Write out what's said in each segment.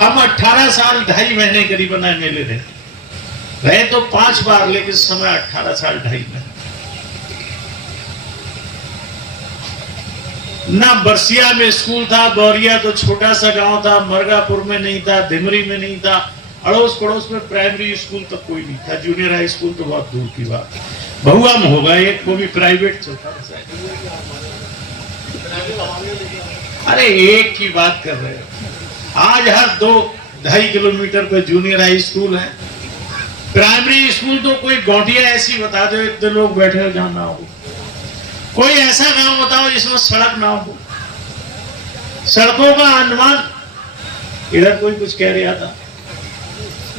हम 18 साल 2.5 महीने करीबन एमएलए रहे तो 5 बार, लेकिन समय 18 साल 2.5 महीने। ना बरसिया में स्कूल था, गौरिया तो छोटा सा गांव था, मरगापुर में नहीं था, धिमरी में नहीं था, अड़ोस पड़ोस में प्राइमरी स्कूल तक कोई नहीं था, जूनियर हाई स्कूल तो बहुत दूर की बात। बहुआ में होगा एक, वो भी प्राइवेट चलता था। अरे एक की बात कर रहे हो, आज हर 2-2.5 किलोमीटर पे जूनियर हाई स्कूल है। प्राइमरी स्कूल तो कोई गौटिया ऐसी बता दो, इतने लोग बैठे हो जहां ना हो। कोई ऐसा गांव बताओ जिसमें सड़क ना हो। सड़कों का अनुमान, इधर कोई कुछ कह रहा था,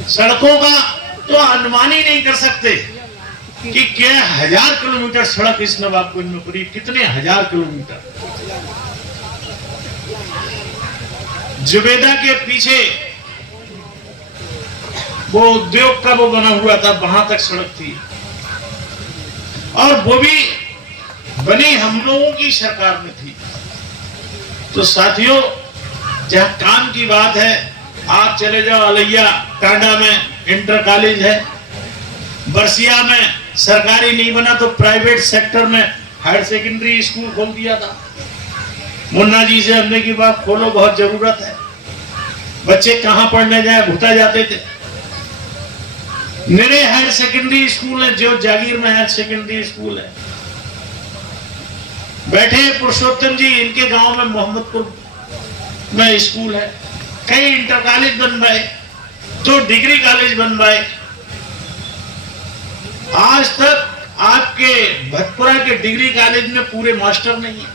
सड़कों का तो अनुमान ही नहीं कर सकते कि क्या 1000 किलोमीटर सड़क इस नवाबगंज में पूरी, कितने 1000 किलोमीटर। जुबेदा के पीछे वो उद्योग का वो बना हुआ था, वहां तक सड़क थी, और वो भी बनी हम लोगों की सरकार में थी। तो साथियों, जहां काम की बात है, आप चले जाओ अलैया टांडा में इंटर कॉलेज है, बरसिया में सरकारी नहीं बना तो प्राइवेट सेक्टर में हायर सेकेंडरी स्कूल खोल दिया था। मुन्ना जी से हमने की बात, खोलो, बहुत जरूरत है। बच्चे कहां पढ़ने जाए, भूटा जाते थे। मेरे हायर सेकेंडरी स्कूल है, जो जागीर में हायर सेकेंडरी स्कूल है। बैठे पुरुषोत्तम जी, इनके गांव में मोहम्मदपुर में स्कूल है। कई इंटर कॉलेज बनवाए, तो डिग्री कॉलेज बनवाए। आज तक आपके भटपुरा के डिग्री कॉलेज में पूरे मास्टर नहीं है।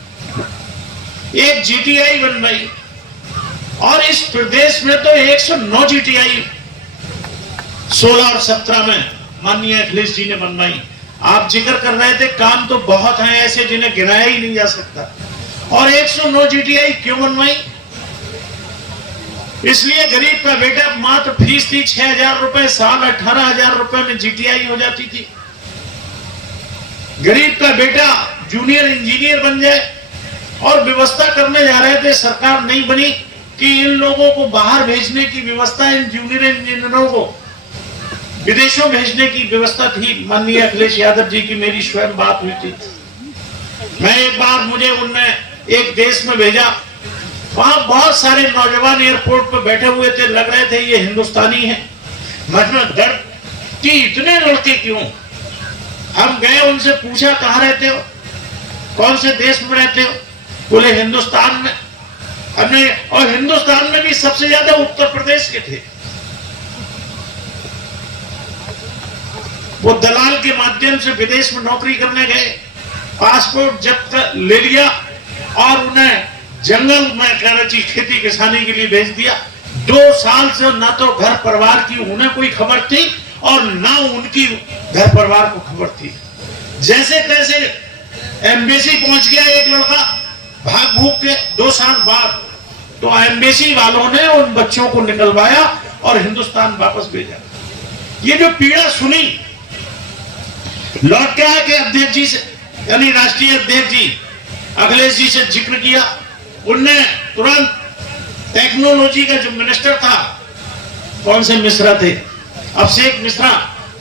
एक जीटीआई बनवाई, और इस प्रदेश में तो 109 जीटीआई 16 और 17 में माननीय अखिलेश जी ने बनवाई। आप जिक्र कर रहे थे, काम तो बहुत हैं ऐसे जिन्हें गिनाया ही नहीं जा सकता। और 109 जीटीआई क्यों बनवाई? इसलिए गरीब का बेटा, मात्र फीस थी 6000 रुपए साल, 18,000 रुपए में जीटीआई हो जाती थी। गरीब का बेटा जूनियर इंजीनियर बन जाए, और व्यवस्था करने जा रहे थे, सरकार नहीं बनी कि इन लोगों को बाहर भेजने की व्यवस्था, इन जूनियर इंजीनियरों को विदेशों भेजने की व्यवस्था थी। माननीय अखिलेश यादव जी की मेरी स्वयं बात हुई थी। मैं एक बार, मुझे उनने एक देश में भेजा, वहां बहुत सारे नौजवान एयरपोर्ट पर बैठे हुए थे, लग रहे थे ये हिंदुस्तानी है। मतलब दर्द कि इतने लड़के क्यों? हम गए, उनसे पूछा कहाँ रहते हो, कौन से देश में रहते हो? बोले हिंदुस्तान में। हमने, और हिंदुस्तान में भी सबसे ज्यादा उत्तर प्रदेश के थे। वो दलाल के माध्यम से विदेश में नौकरी करने गए, पासपोर्ट जब्त ले लिया, और उन्हें जंगल में कराची खेती किसानी के लिए भेज दिया। 2 साल से ना तो घर परिवार की उन्हें कोई खबर थी, और ना उनकी घर परिवार को खबर थी। जैसे तैसे एम्बेसी पहुंच गया एक लड़का, भाग भूग के 2 साल बाद, तो एम्बेसी वालों ने उन बच्चों को निकलवाया और हिंदुस्तान वापस भेजा। ये जो पीड़ा सुनी, लौट के आया कि अध्यक्ष जी से, यानी राष्ट्रीय अध्यक्ष जी अखिलेश जी से जिक्र किया। उनने तुरंत टेक्नोलॉजी का जो मिनिस्टर था, कौन से मिश्रा थे, अभिषेक मिश्रा,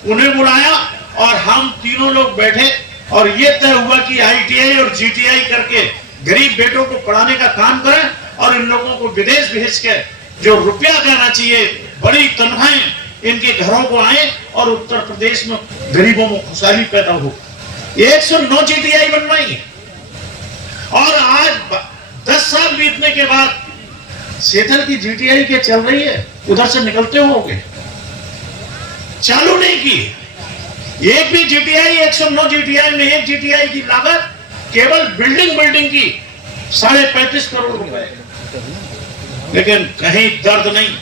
उन्हें बुलाया, और हम तीनों लोग बैठे, और ये तय हुआ कि आईटीआई और जीटीआई करके गरीब बेटों को पढ़ाने का काम करें, और इन लोगों को विदेश भेज के जो रुपया देना चाहिए, बड़ी तनख्वाहें इनके घरों को आए, और उत्तर प्रदेश में गरीबों में खुशहाली पैदा हो। 109 जीटीआई बनवाई, और आज 10 साल बीतने के बाद सेठल की जीटीआई क्या चल रही है? उधर से निकलते होगे, चालू नहीं की एक भी जीटीआई। 109 जीटीआई में एक जीटीआई की लागत केवल बिल्डिंग की 35.5 करोड़ रुपए। लेकिन कहीं दर्द नहीं।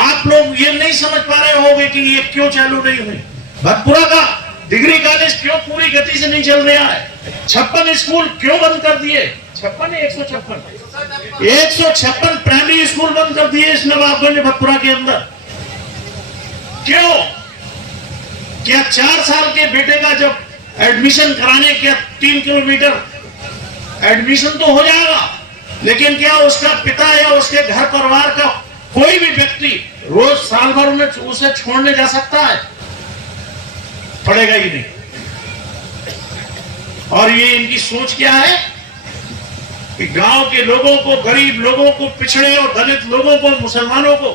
आप लोग ये नहीं समझ पा रहे होंगे कि ये क्यों चालू नहीं हुई। भटपुरा का डिग्री कॉलेज क्यों पूरी गति से नहीं चल रहा है? 56 स्कूल क्यों बंद कर दिए? 156 प्राइमरी स्कूल बंद कर दिए इस नवाबगंज भटपुरा के अंदर। क्यों? क्या 4 साल के बेटे का जब एडमिशन कराने, क्या 3 किलोमीटर एडमिशन तो हो जाएगा, लेकिन क्या उसका पिता या उसके घर परिवार का कोई भी व्यक्ति रोज साल भर में उसे छोड़ने जा सकता है? पड़ेगा ही नहीं। और ये इनकी सोच क्या है कि गांव के लोगों को, गरीब लोगों को, पिछड़े और दलित लोगों को, मुसलमानों को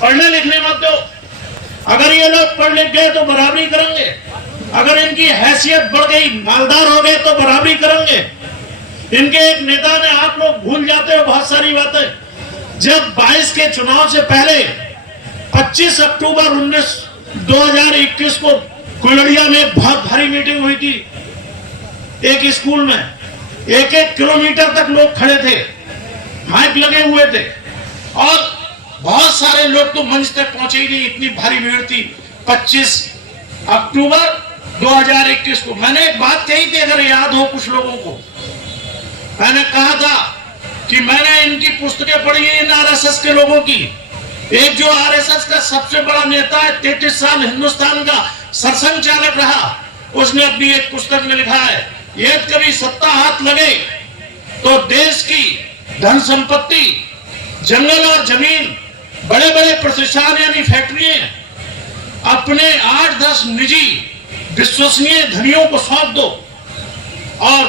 पढ़ने लिखने मत दो। अगर ये लोग पढ़ लिख गए तो बराबरी करेंगे, अगर इनकी हैसियत बढ़ गई, मालदार हो गए तो बराबरी करेंगे। इनके एक नेता ने, आप लोग भूल जाते हो बहुत सारी बातें, जब 22 के चुनाव से पहले 25 अक्टूबर 2021 को कुलड़िया में बहुत भारी मीटिंग हुई थी एक स्कूल में। 1-1 किलोमीटर तक लोग खड़े थे, माइक लगे हुए थे और बहुत सारे लोग तो मंच तक पहुंचे ही नहीं, इतनी भारी भीड़ थी। 25 अक्टूबर 2021 को मैंने एक बात कही थी, अगर याद हो कुछ लोगों को, मैंने कहा था कि मैंने इनकी पुस्तकें पढ़ी है, इन आरएसएस के लोगों की। एक जो आरएसएस का सबसे बड़ा नेता है, 33 साल हिंदुस्तान का सरसंघ चालक रहा, उसने अपनी एक पुस्तक में लिखा है, यदि कभी सत्ता हाथ लगे तो देश की धन संपत्ति, जंगल और जमीन, बड़े बड़े प्रतिष्ठान यानी फैक्ट्रियां अपने 8-10 निजी विश्वसनीय धनियों को सौंप दो और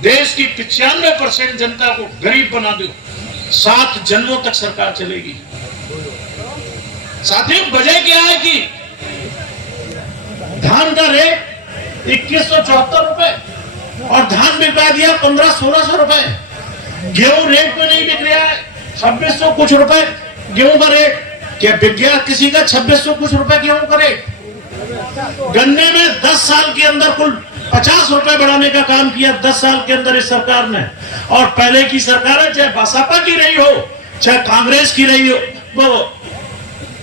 देश की 95% जनता को गरीब बना दो। 7 जन्मों तक सरकार चलेगी। साथियों, वजह क्या है कि धान का रेट 2174 रुपए और धान बिका दिया 1500-1600 रुपए। गेहूं रेट पे नहीं बिक रहा है, 2600 कुछ रुपए गेहूं का रेट। क्या बिक गया किसी का 2600 कुछ रुपए गेहूं का रेट? गन्ने में 10 साल के अंदर कुल 50 रुपए बढ़ाने का काम किया 10 साल के अंदर इस सरकार ने। और पहले की सरकार, चाहे बसपा की रही हो, चाहे कांग्रेस की रही हो, वो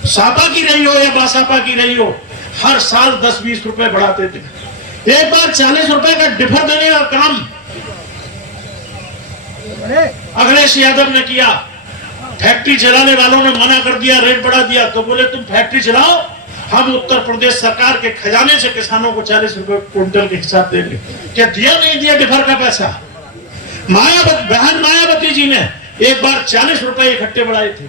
सपा की रही हो या बसपा की रही हो, हर साल 10-20 रुपए बढ़ाते थे। एक बार 40 रुपए का डिफर देने का काम अखिलेश यादव ने किया। फैक्ट्री चलाने वालों ने मना कर दिया, रेट बढ़ा दिया, तो बोले तुम फैक्ट्री चलाओ, हम उत्तर प्रदेश सरकार के खजाने से किसानों को 40 रुपए क्विंटल के हिसाब देंगे। क्या दिया नहीं दिया डिफर का पैसा? बहन मायावती जी ने एक बार 40 रुपए इकट्ठे बढ़ाए थे।